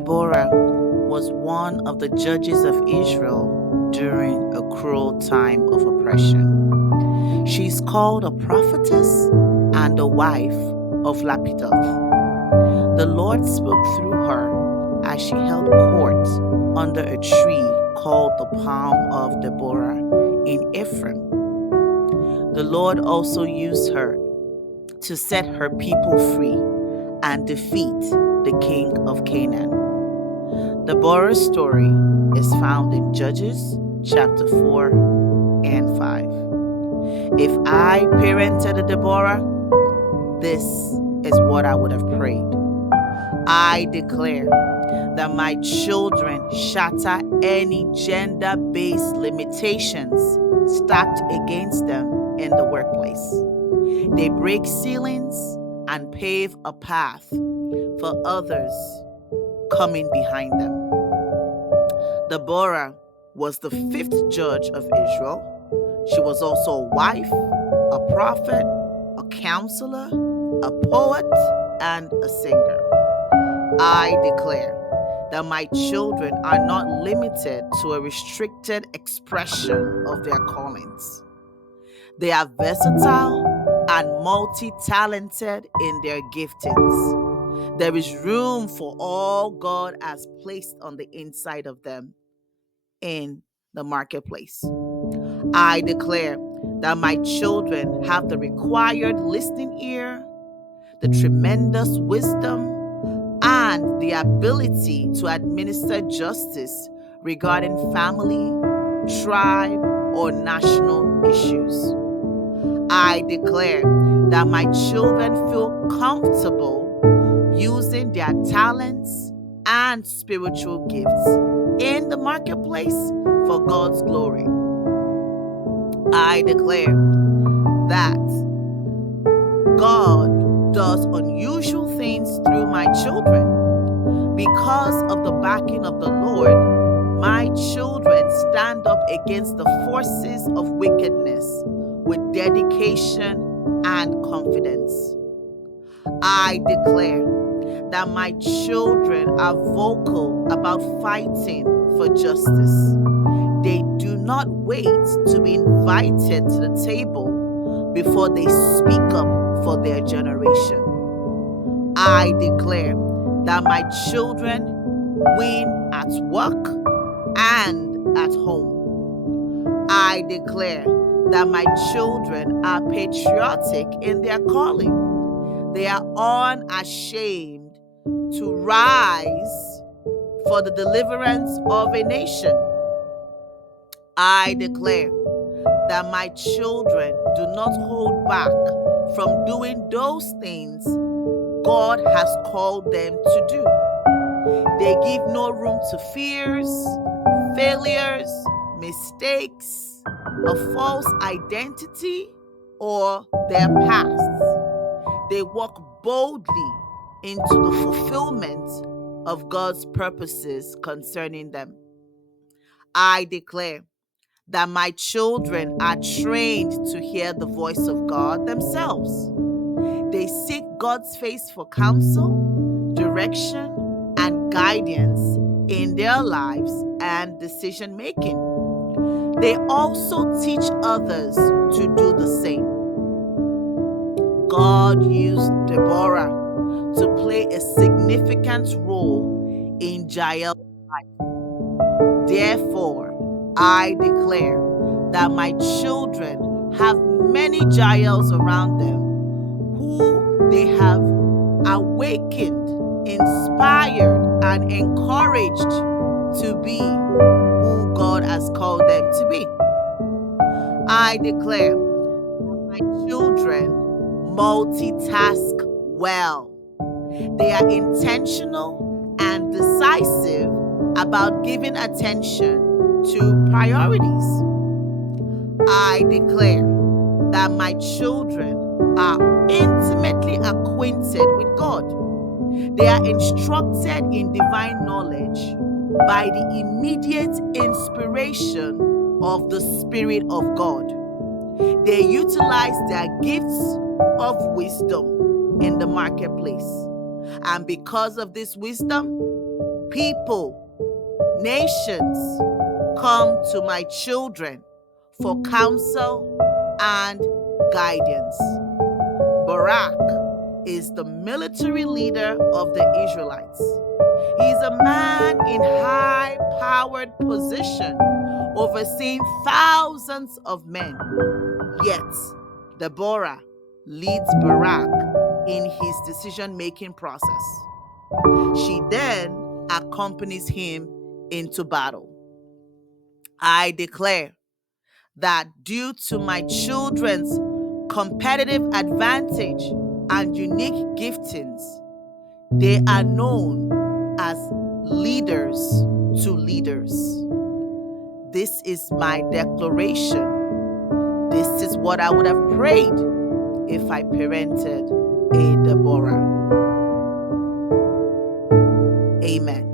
Deborah was one of the judges of Israel during a cruel time of oppression. She is called a prophetess and a wife of Lappidoth. The Lord spoke through her as she held court under a tree called the Palm of Deborah in Ephraim. The Lord also used her to set her people free and defeat the king of Canaan. Deborah's story is found in Judges chapter 4 and 5. If I parented a Deborah, this is what I would have prayed. I declare that my children shatter any gender-based limitations stacked against them in the workplace. They break ceilings and pave a path for others coming behind them. Deborah was the 5th judge of Israel. She was also a wife, a prophet, a counselor, a poet, and a singer. I declare that my children are not limited to a restricted expression of their callings. They are versatile and multi-talented in their giftings. There is room for all God has placed on the inside of them in the marketplace. I declare that my children have the required listening ear, the tremendous wisdom, and the ability to administer justice regarding family, tribe, or national issues. I declare that my children feel comfortable using their talents and spiritual gifts in the marketplace for God's glory. I declare that God does unusual things through my children. Because of the backing of the Lord, my children stand up against the forces of wickedness with dedication and confidence. I declare that my children are vocal about fighting for justice. They do not wait to be invited to the table before they speak up for their generation. I declare that my children win at work and at home. I declare that my children are patriotic in their calling. They are unashamed to rise for the deliverance of a nation. I declare that my children do not hold back from doing those things God has called them to do. They give no room to fears, failures, mistakes, a false identity, or their pasts. They walk boldly into the fulfillment of God's purposes concerning them. I declare that my children are trained to hear the voice of God themselves. They seek God's face for counsel, direction, and guidance in their lives and decision making. They also teach others to do the same. God used Deborah to play a significant role in Jael's life. Therefore, I declare that my children have many Jaels around them who they have awakened, inspired, and encouraged to be who God has called them to be. I declare that my children multitask well. They are intentional and decisive about giving attention to priorities. I declare that my children are intimately acquainted with God. They are instructed in divine knowledge by the immediate inspiration of the Spirit of God. They utilize their gifts of wisdom in the marketplace. And because of this wisdom, People, nations, come to my children for counsel and guidance. Barak is the military leader of the Israelites. He's a man in high-powered position, overseeing thousands of men. Yet, Deborah leads Barak in his decision-making process. She then accompanies him into battle. I declare that due to my children's competitive advantage and unique giftings, they are known as leaders to leaders. This is my declaration. This is what I would have prayed if I parented a Deborah. Amen.